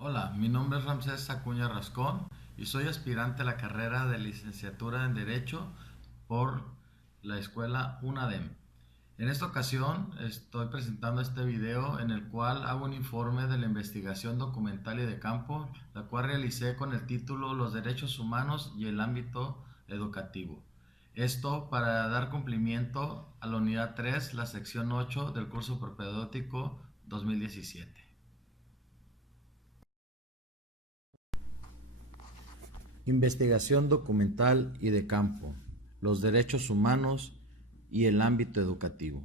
Hola, mi nombre es Ramsés Acuña Rascón y soy aspirante a la carrera de licenciatura en Derecho por la escuela UNADEM. En esta ocasión estoy presentando este video en el cual hago un informe de la investigación documental y de campo, la cual realicé con el título Los derechos humanos y el ámbito educativo. Esto para dar cumplimiento a la unidad 3, la sección 8 del curso propedéutico 2017. Investigación documental y de campo, los derechos humanos y el ámbito educativo.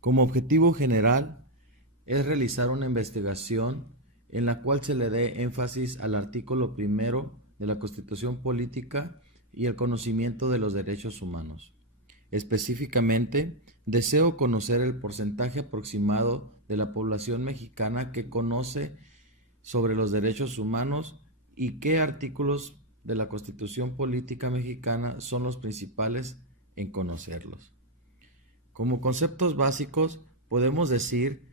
Como objetivo general es realizar una investigación en la cual se le dé énfasis al artículo primero de la Constitución Política y el conocimiento de los derechos humanos. Específicamente, deseo conocer el porcentaje aproximado de la población mexicana que conoce sobre los derechos humanos y qué artículos de la Constitución Política Mexicana son los principales en conocerlos. Como conceptos básicos, podemos decir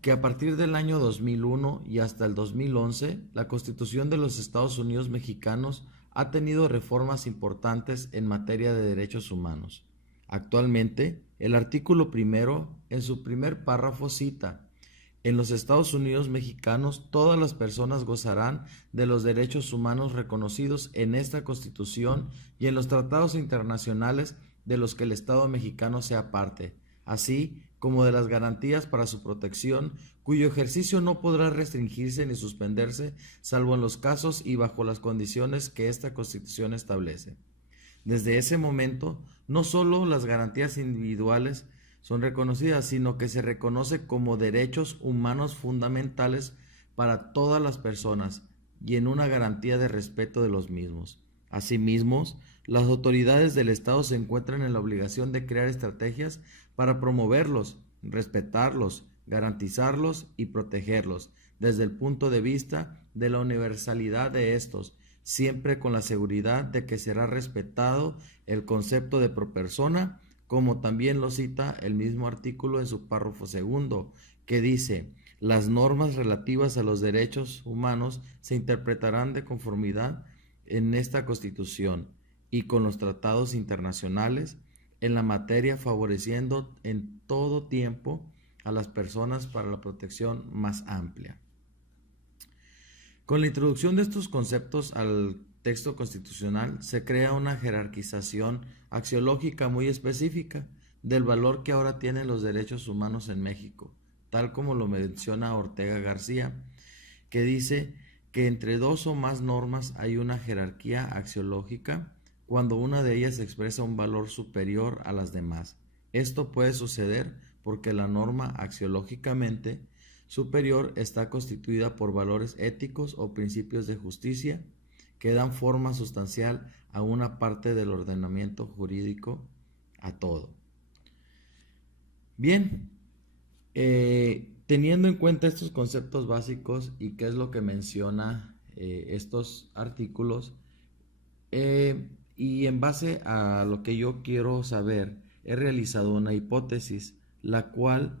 que a partir del año 2001 y hasta el 2011, la Constitución de los Estados Unidos mexicanos ha tenido reformas importantes en materia de derechos humanos. Actualmente, el artículo primero, en su primer párrafo, cita: en los Estados Unidos mexicanos, todas las personas gozarán de los derechos humanos reconocidos en esta Constitución y en los tratados internacionales de los que el Estado mexicano sea parte, así como de las garantías para su protección, cuyo ejercicio no podrá restringirse ni suspenderse, salvo en los casos y bajo las condiciones que esta Constitución establece. Desde ese momento, no solo las garantías individuales son reconocidas, sino que se reconoce como derechos humanos fundamentales para todas las personas y en una garantía de respeto de los mismos. Asimismo, las autoridades del Estado se encuentran en la obligación de crear estrategias para promoverlos, respetarlos, garantizarlos y protegerlos desde el punto de vista de la universalidad de estos, siempre con la seguridad de que será respetado el concepto de propersona, como también lo cita el mismo artículo en su párrafo segundo, que dice: las normas relativas a los derechos humanos se interpretarán de conformidad en esta Constitución y con los tratados internacionales en la materia, favoreciendo en todo tiempo a las personas para la protección más amplia. Con la introducción de estos conceptos al texto constitucional se crea una jerarquización axiológica muy específica del valor que ahora tienen los derechos humanos en México, tal como lo menciona Ortega García, que dice que entre dos o más normas hay una jerarquía axiológica cuando una de ellas expresa un valor superior a las demás. Esto puede suceder porque la norma axiológicamente superior está constituida por valores éticos o principios de justicia que dan forma sustancial a una parte del ordenamiento jurídico, a todo. Bien, teniendo en cuenta estos conceptos básicos y qué es lo que menciona estos artículos, y en base a lo que yo quiero saber, he realizado una hipótesis, la cual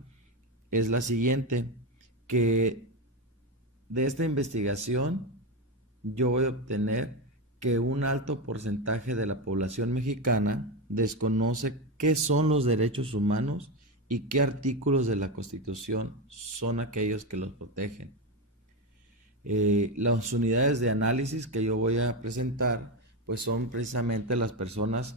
es la siguiente: que de esta investigación yo voy a obtener que un alto porcentaje de la población mexicana desconoce qué son los derechos humanos y qué artículos de la Constitución son aquellos que los protegen. Las unidades de análisis que yo voy a presentar pues son precisamente las personas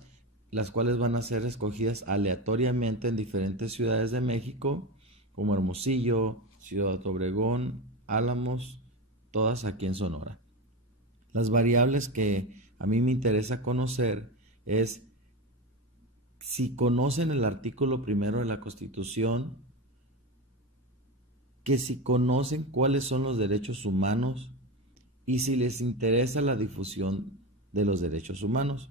las cuales van a ser escogidas aleatoriamente en diferentes ciudades de México, como Hermosillo, Ciudad Obregón, Álamos, todas aquí en Sonora. Las variables que a mí me interesa conocer es si conocen el artículo primero de la Constitución, que si conocen cuáles son los derechos humanos y si les interesa la difusión de los derechos humanos.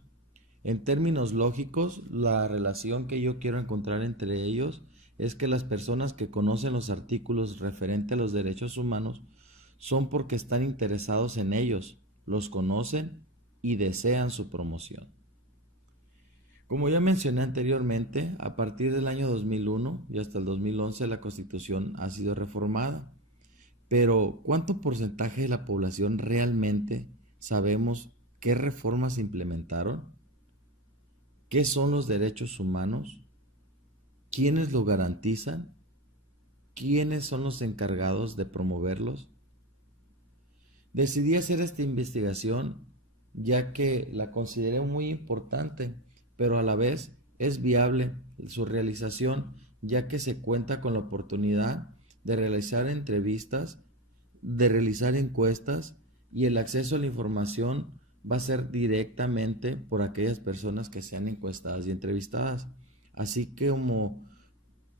En términos lógicos, la relación que yo quiero encontrar entre ellos es que las personas que conocen los artículos referentes a los derechos humanos son porque están interesados en ellos, los conocen y desean su promoción. Como ya mencioné anteriormente, a partir del año 2001 y hasta el 2011 la Constitución ha sido reformada, Pero ¿cuánto porcentaje de la población realmente sabemos qué reformas se implementaron? ¿Qué son los derechos humanos? ¿Quiénes lo garantizan? ¿Quiénes son los encargados de promoverlos? Decidí hacer esta investigación ya que la consideré muy importante, pero a la vez es viable su realización ya que se cuenta con la oportunidad de realizar entrevistas, de realizar encuestas y el acceso a la información va a ser directamente por aquellas personas que sean encuestadas y entrevistadas. Así que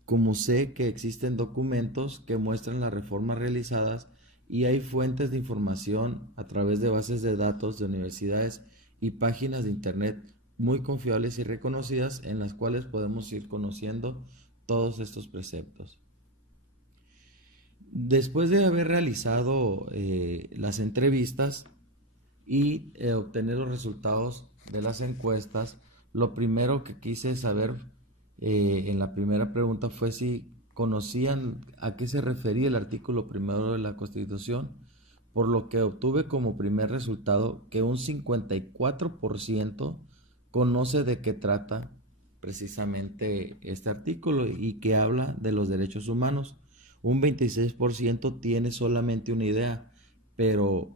como sé que existen documentos que muestran las reformas realizadas y hay fuentes de información a través de bases de datos de universidades y páginas de internet muy confiables y reconocidas en las cuales podemos ir conociendo todos estos preceptos. Después de haber realizado las entrevistas y obtener los resultados de las encuestas, lo primero que quise saber en la primera pregunta fue si conocían a qué se refería el artículo primero de la Constitución, por lo que obtuve como primer resultado que un 54% conoce de qué trata precisamente este artículo y que habla de los derechos humanos. Un 26% tiene solamente una idea, pero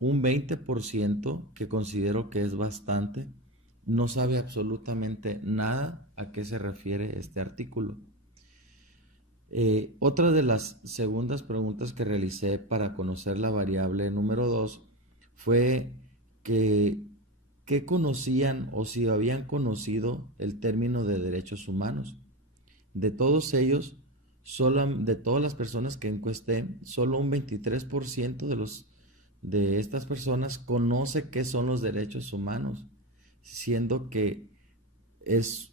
un 20% que considero que es bastante, no sabe absolutamente nada a qué se refiere este artículo. Otra de las segundas preguntas que realicé para conocer la variable número 2 fue que qué conocían o si habían conocido el término de derechos humanos. De todos ellos, de todas las personas que encuesté, solo un 23% de estas personas conoce qué son los derechos humanos, siendo que es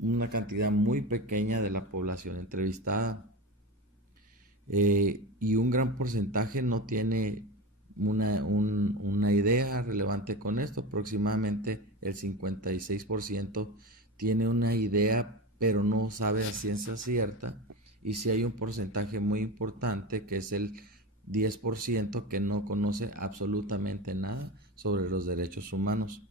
una cantidad muy pequeña de la población entrevistada. Y un gran porcentaje no tiene una idea relevante con esto. Aproximadamente el 56% tiene una idea, pero no sabe a ciencia cierta. Y si hay un porcentaje muy importante, que es el 10%, que no conoce absolutamente nada sobre los derechos humanos.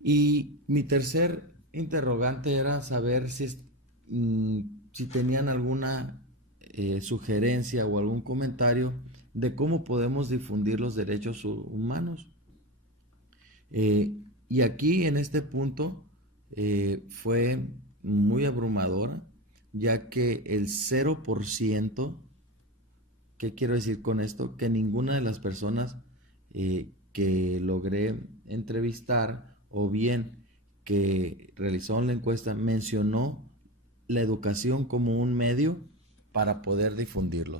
Y mi tercer interrogante era saber si tenían alguna sugerencia o algún comentario de cómo podemos difundir los derechos humanos. Y aquí en este punto fue muy abrumadora, ya que el 0%, ¿qué quiero decir con esto? Que ninguna de las personas que logré entrevistar o bien que realizó la encuesta mencionó la educación como un medio para poder difundirlos.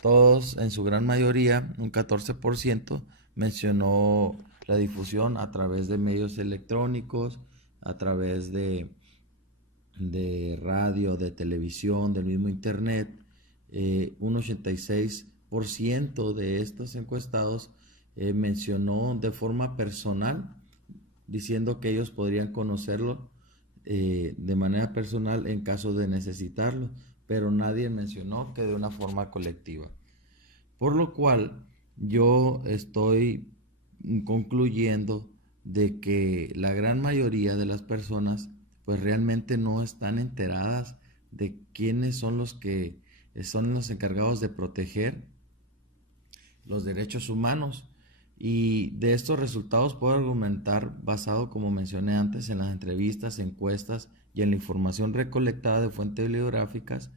Todos, en su gran mayoría, un 14%, mencionó la difusión a través de medios electrónicos, a través de radio, de televisión, del mismo internet. Un 86% de estos encuestados mencionó de forma personal, diciendo que ellos podrían conocerlo de manera personal en caso de necesitarlo, pero nadie mencionó que de una forma colectiva. Por lo cual yo estoy concluyendo de que la gran mayoría de las personas pues realmente no están enteradas de quiénes son los que son los encargados de proteger los derechos humanos. Y de estos resultados puedo argumentar, basado como mencioné antes en las entrevistas, encuestas y en la información recolectada de fuentes bibliográficas,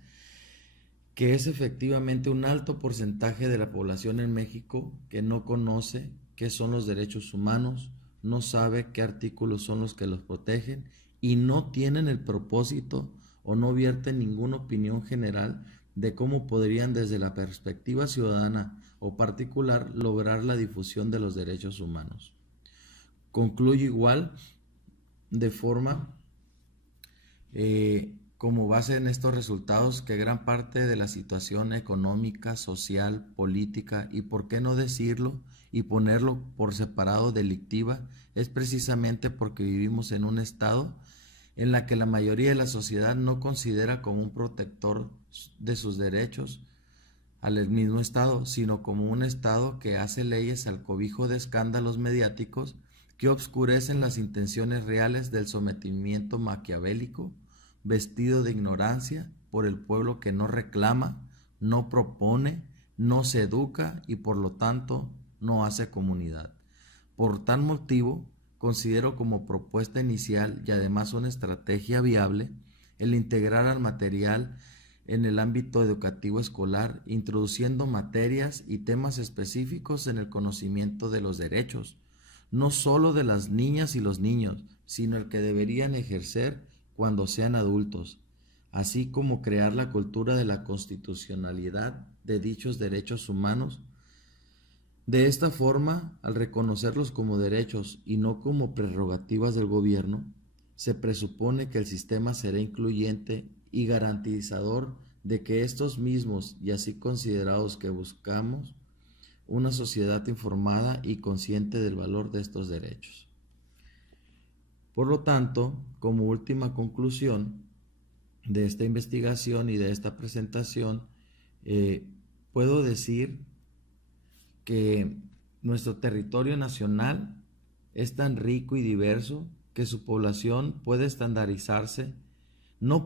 que es efectivamente un alto porcentaje de la población en México que no conoce qué son los derechos humanos, no sabe qué artículos son los que los protegen y no tienen el propósito o no vierten ninguna opinión general de cómo podrían desde la perspectiva ciudadana o particular lograr la difusión de los derechos humanos. Concluyo igual de forma como base en estos resultados que gran parte de la situación económica, social, política y por qué no decirlo y ponerlo por separado delictiva es precisamente porque vivimos en un estado en la que la mayoría de la sociedad no considera como un protector de sus derechos al mismo Estado, sino como un Estado que hace leyes al cobijo de escándalos mediáticos que obscurecen las intenciones reales del sometimiento maquiavélico, vestido de ignorancia por el pueblo que no reclama, no propone, no se educa y por lo tanto no hace comunidad. Por tal motivo, considero como propuesta inicial y además una estrategia viable el integrar al material en el ámbito educativo escolar, introduciendo materias y temas específicos en el conocimiento de los derechos, no solo de las niñas y los niños, sino el que deberían ejercer cuando sean adultos, así como crear la cultura de la constitucionalidad de dichos derechos humanos. De esta forma, al reconocerlos como derechos y no como prerrogativas del gobierno, se presupone que el sistema será incluyente y garantizador de que estos mismos y así considerados que buscamos una sociedad informada y consciente del valor de estos derechos. Por lo tanto, como última conclusión de esta investigación y de esta presentación, puedo decir que nuestro territorio nacional es tan rico y diverso que su población no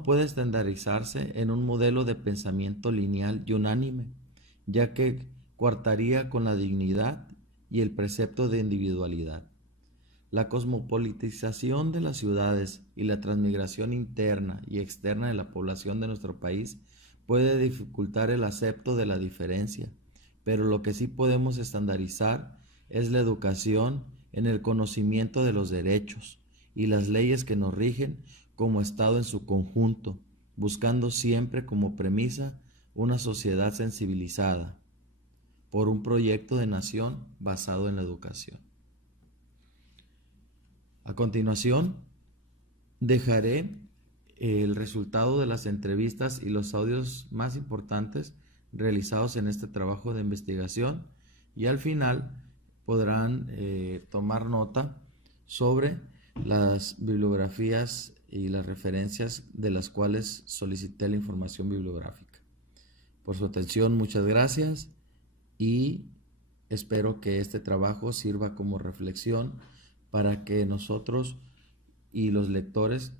puede estandarizarse en un modelo de pensamiento lineal y unánime, ya que coartaría con la dignidad y el precepto de individualidad. La cosmopolitización de las ciudades y la transmigración interna y externa de la población de nuestro país puede dificultar el acepto de la diferencia, pero lo que sí podemos estandarizar es la educación en el conocimiento de los derechos y las leyes que nos rigen como Estado en su conjunto, buscando siempre como premisa una sociedad sensibilizada por un proyecto de nación basado en la educación. A continuación, dejaré el resultado de las entrevistas y los audios más importantes realizados en este trabajo de investigación y al final podrán tomar nota sobre las bibliografías y las referencias de las cuales solicité la información bibliográfica. Por su atención, muchas gracias y espero que este trabajo sirva como reflexión para que nosotros y los lectores,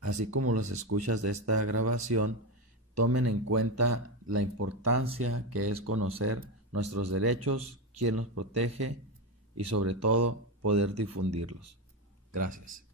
así como los escuchas de esta grabación, tomen en cuenta la importancia que es conocer nuestros derechos, quién los protege y sobre todo poder difundirlos. Gracias.